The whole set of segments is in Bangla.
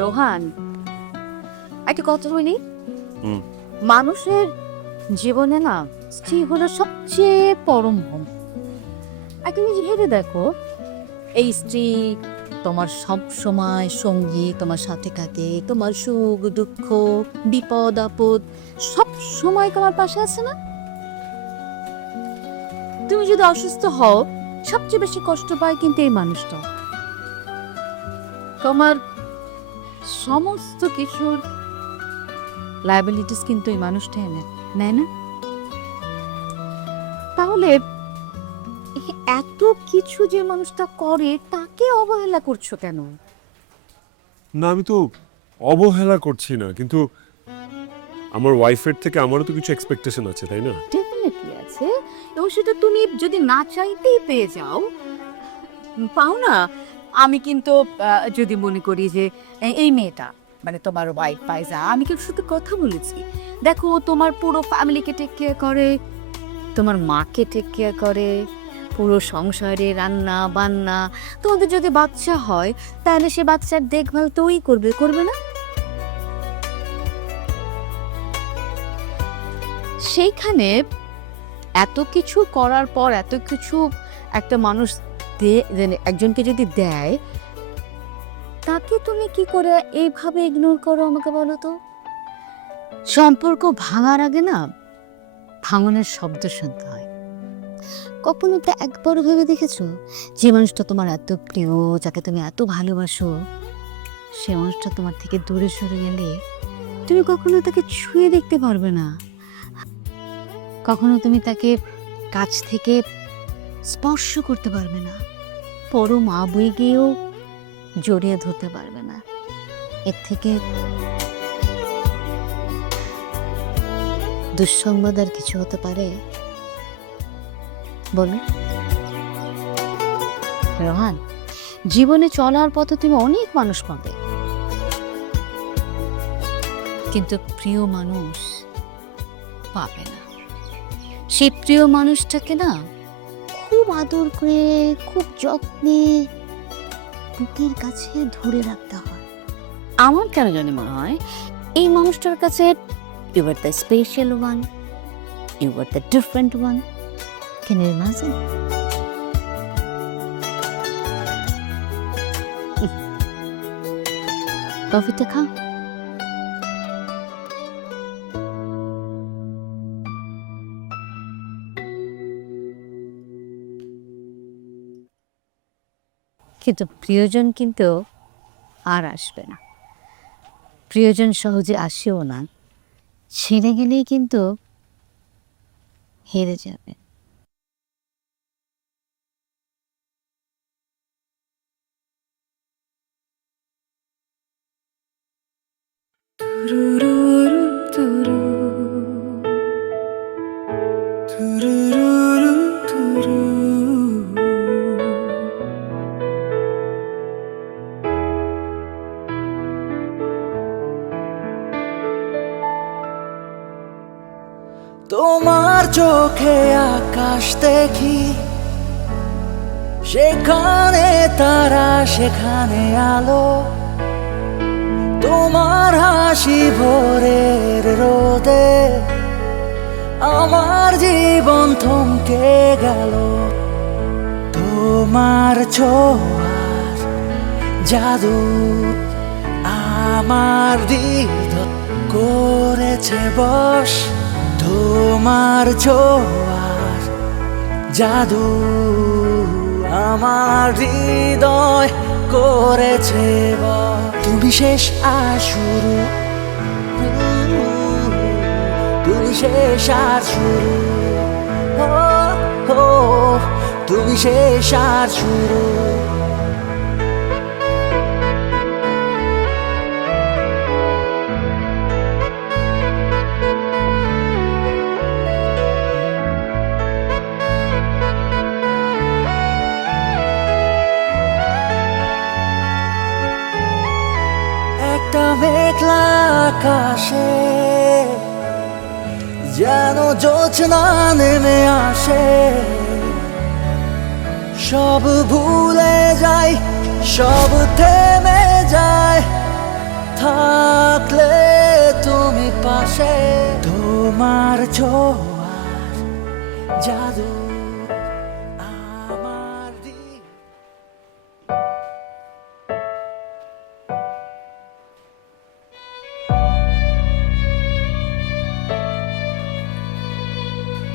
রোহান, একটা কথা বলি। হুম। মানুষের জীবনে না স্ত্রী হলো সবচেয়ে পরম ধন। একটা জিনিস ভেবে দেখো, এই স্ত্রী তোমার সব সময় সঙ্গী, তোমার সাথে থাকে, তোমার সুখ দুঃখ বিপদ আপদ সব সময় তোমার পাশে আছে না? তুমি যদি অসুস্থ হও, সবচেয়ে বেশি কষ্ট পায় কিন্তু এই মানুষটা। তোমার সমস্ত কিছুর লায়াবিলিটিস কিন্তু এই মানুষটা নেয় না? তাহলে এই এত কিছু যে মানুষটা করে তাকে অবহেলা করছো কেন? না, আমি তো অবহেলা করছি না, কিন্তু আমার ওয়াইফের থেকে আমারও তো কিছু এক্সপেকটেশন আছে, তাই না? ডেফিনেটলি আছে, এবং সেটা তুমি যদি না চাইতেই পেয়ে যাও, পাও না। আমি কিন্তু যদি মনে করি যে এই মেয়েটা মানে তোমার ওয়াইফ পাইজা, আমি কিন্তু শুধু কথা বলেছি। দেখো, তোমার পুরো ফ্যামিলিকে টেক কেয়ার করে, তোমার মাকে টেক কেয়ার করে, পুরো সংসারে রান্না বান্না। তোমাদের যদি বাচ্চা হয় তাহলে সে বাচ্চার দেখভাল তো ওই করবে না? সেইখানে এত কিছু করার পর, এত কিছু একটা মানুষ একজনকে যদি দেয়, তাকে তুমি কি করে এইভাবে ইগনোর করো আমাকে বলো তো? সম্পর্ক ভাঙার আগে না ভাঙনের শব্দ শুনতে হয়। কখনো তো একবার ভেবে দেখেছো, যে মানুষটা তোমার এত প্রিয়, যাকে তুমি এত ভালোবাসো, সে মানুষটা তোমার থেকে দূরে সরে গেলে তুমি কখনো তাকে ছুঁয়ে দেখতে পারবে না, কখনো তুমি তাকে কাছ থেকে স্পর্শ করতে পারবে না, পরম আবেগেও জড়িয়ে ধরতে পারবে না। এর থেকে দুঃসংবাদ আর কিছু হতে পারে? বলো রোহান, জীবনে চলার পথে তুমি অনেক মানুষ পাবে, কিন্তু প্রিয় মানুষ পাবে না। সেই প্রিয় মানুষটাকে না খুব আদর করে, খুব যত্নে বুকের কাছে ধরে রাখতে হয়। আমার কেন জানি মনে হয় এই মানুষটার কাছে you are the special one, you are the different one. Can you imagine? কফিটা খাও। কিন্তু প্রিয়জন কিন্তু আর আসবে না। প্রিয়জন সহজে আসেও না, ছেড়ে গেলেই কিন্তু হেরে যাবে। তোমার চোখে আকাশ দেখি, সেখানে তারা সেখানে আলো, তোমার হাসি ভোরের রোদে আমার জীবন থমকে গেল। তোমার ছোঁয়ার জাদু আমার হৃদয় করেছে বশ, তোমার ছোঁয়ার জাদু আমার হৃদয় করেছে বশ। তুমি শেষ আর শুরু, তুমি শেষ আর শুরু, ও তুমি শেষ আর শুরু। একটা মেঘলা আকাশে যেন জোছনা নেমে আসে, সব ভুলে যাই, সব থেমে যায়, আসে তোমার ছোঁয়ার জাদু আমার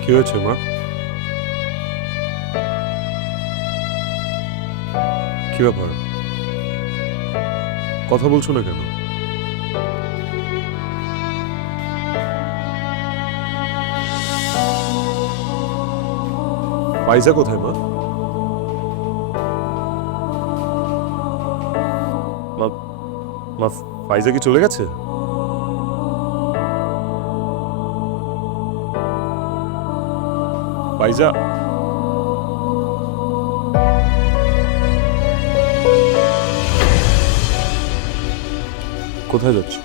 কি হয়েছে মা? কি ব্যাপার, কথা বলছো না কেন? ফাইজা কোথায় মা? মা মা ফাইজা কি চলে গেছে? ফাইজা, কোথায় যাচ্ছ?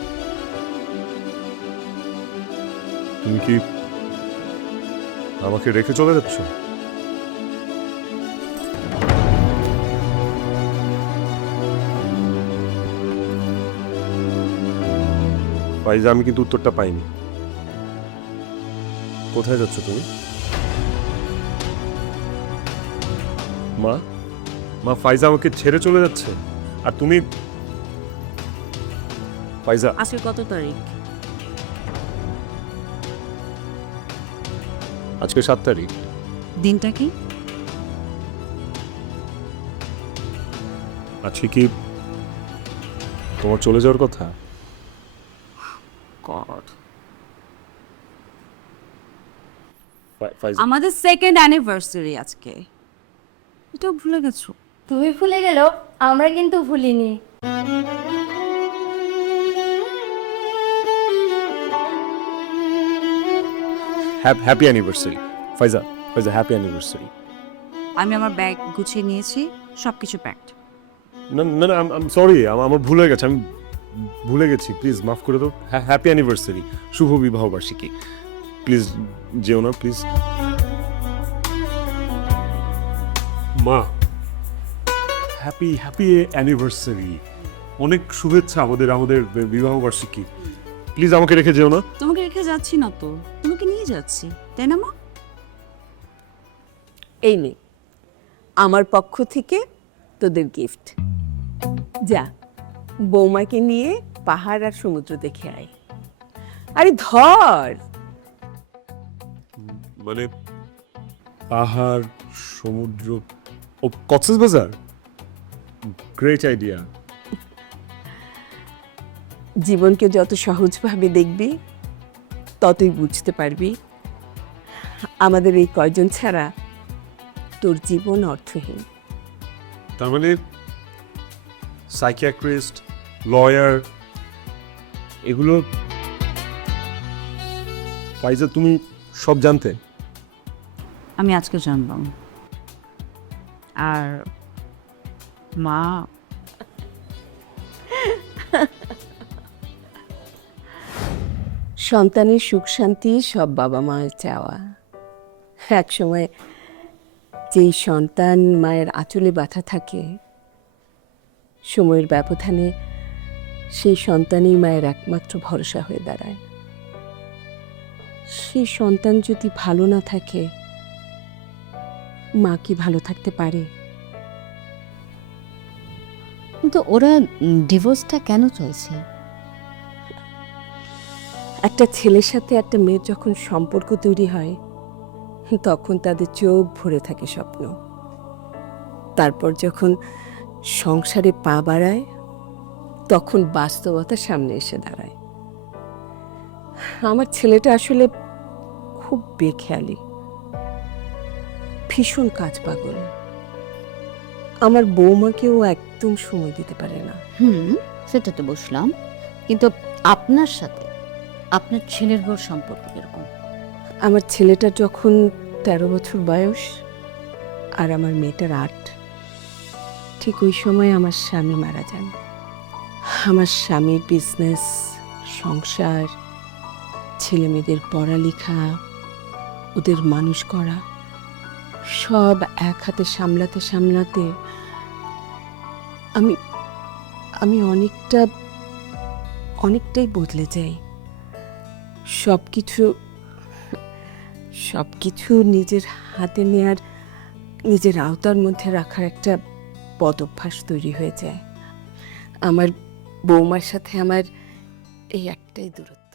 তুমি কি আমাকে রেখে চলে যাচ্ছ? ফাইজা, আমি কিন্তু উত্তরটা পাইনি। কোথায় যাচ্ছ তুমি? মা, মা ফাইজা আমাকে ছেড়ে চলে যাচ্ছে, আর তুমি? ফাইজা, আজকে কত তারিখ? আজকে 7 তারিখ। দিনটা কি? আজকে কি তোমার চলে যাওয়ার কথা? গড, ফাইজা, আমাদের সেকেন্ড অ্যানিভার্সারি আজকে, এটাও ভুলে গেছো? তুমি ভুলে গেলেও আমরা কিন্তু ভুলিনি। হ্যাপি অ্যানিভার্সারি ফাইজা। ফাইজা, হ্যাপি অ্যানিভার্সারি। আমি আমার ব্যাগ গুছিয়ে নিয়েছি, সবকিছু প্যাকড। না না না, আই এম সরি, আমার ভুল হয়ে গেছে, আমি ভুলে গেছি, প্লিজ মাফ করে দাও। হ্যাপি অ্যানিভার্সারি, শুভ বিবাহ বার্ষিকী। প্লিজ যেও না, প্লিজ। মা, হ্যাপি হ্যাপি অ্যানিভার্সারি, অনেক শুভেচ্ছা আমাদের আমাদের বিবাহ বার্ষিকী। প্লিজ আমাকে রেখে যেও না। তোমাকে রেখে যাচ্ছি না তো, তোমাকে নিয়ে যাচ্ছি, তাই না মা? এই নে আমার পক্ষ থেকে তোদের গিফট। যা বৌমাকে নিয়ে পাহাড় আর সমুদ্র দেখে আয়। আরে ধর। মানে পাহাড়, সমুদ্র, ও কক্সবাজার, গ্রেট আইডিয়া। জীবনকে যত সহজভাবে দেখবি ততই বুঝতে পারবি আমাদের এই কয়জন ছাড়া তোর জীবন অর্থহীন। তার মানে সাইকিয়াট্রিস্ট, লয়ার, এগুলো ফাইজা তুমি সব জানতে? আমি আজকে জানলাম। আর মা, সন্তানের সুখ শান্তি সব বাবা মায়ের চাওয়া। এক সময় যেই সন্তান মায়ের আঁচলে বাঁধা থাকে, সময়ের ব্যবধানে সেই সন্তানই মায়ের একমাত্র ভরসা হয়ে দাঁড়ায়। সেই সন্তান যদি ভালো না থাকে, মা কি ভালো থাকতে পারে? কিন্তু ওরা ডিভোর্সটা কেন চলছে? একটা ছেলের সাথে একটা মেয়ের যখন সম্পর্ক তৈরি হয়, তখন তাদের চোখ ভরে থাকে স্বপ্ন। তারপর যখন সংসারে পা বাড়ায়, তখন বাস্তবতা সামনে এসে দাঁড়ায়। আমার ছেলেটা আসলে খুব বেখেয়ালি, ভীষণ কাজ পাগল। আমার বৌমাকেও একদম সময় দিতে পারে না। সেটা তো বুঝলাম, কিন্তু আপনার সাথে আপনার ছেলের বউর সম্পর্ক কিরকম? আমার ছেলেটার যখন 13 বছর বয়স আর আমার মেয়েটার 8, ঠিক ওই সময় আমার স্বামী মারা যান। আমার স্বামীর বিজনেস, সংসার, ছেলে মেয়েদের পড়ালেখা, ওদের মানুষ করা, সব এক হাতে সামলাতে সামলাতে আমি আমি অনেকটাই বদলে যাই। সব কিছু নিজের হাতে নেয়ার, নিজের আওতার মধ্যে রাখার একটা বদ অভ্যাস তৈরি হয়ে যায়। আমার বৌমার সাথে আমার এই একটাই দূরত্ব।